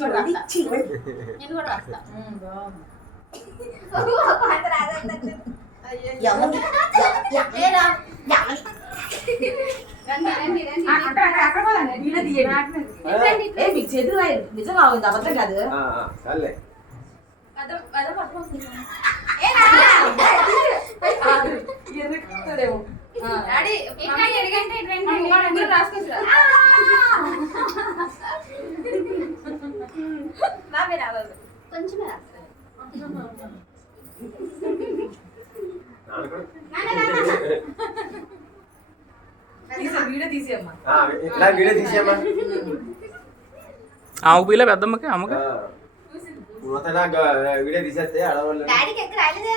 నేను కూడా రాస్తా. మీకు చేతులు నిజంగా అబద్ధం కాదు. కొంచెమే వీడియో తీసేయమ్మా. ఆమెకు పిల్ల పెద్దమ్మకి అమ్మకి వీడియో తీసేస్తే డాడీకి ఎక్కడ రాలేదే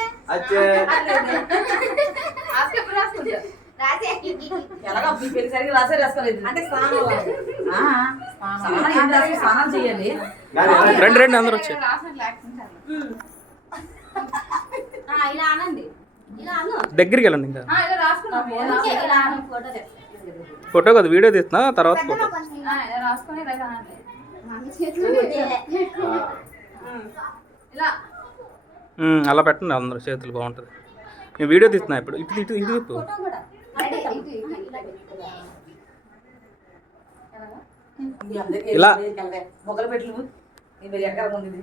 ఎలాగో మీ పెళ్లి సరిగ్గా రాసుకోలేదు అంటే స్నానం చేయాలి. రెండు అందరు వచ్చాయి. ఇలా అనండి, ఇలా అను. దగ్గరికి వెళ్ళండి. ఇంకా ఫోటో ఫోటో కదా వీడియో తీస్తున్నా తర్వాత ఫోటో రాసుకొని అలా పెట్టండి అందరూ చేతులు బాగుంటుంది. నేను వీడియో తీస్తున్నా ఇప్పుడు. ఇటు ఇటు ఇటు ఇటు ఇలా మొగలు పెట్టు ఎక్కడ ఉంది.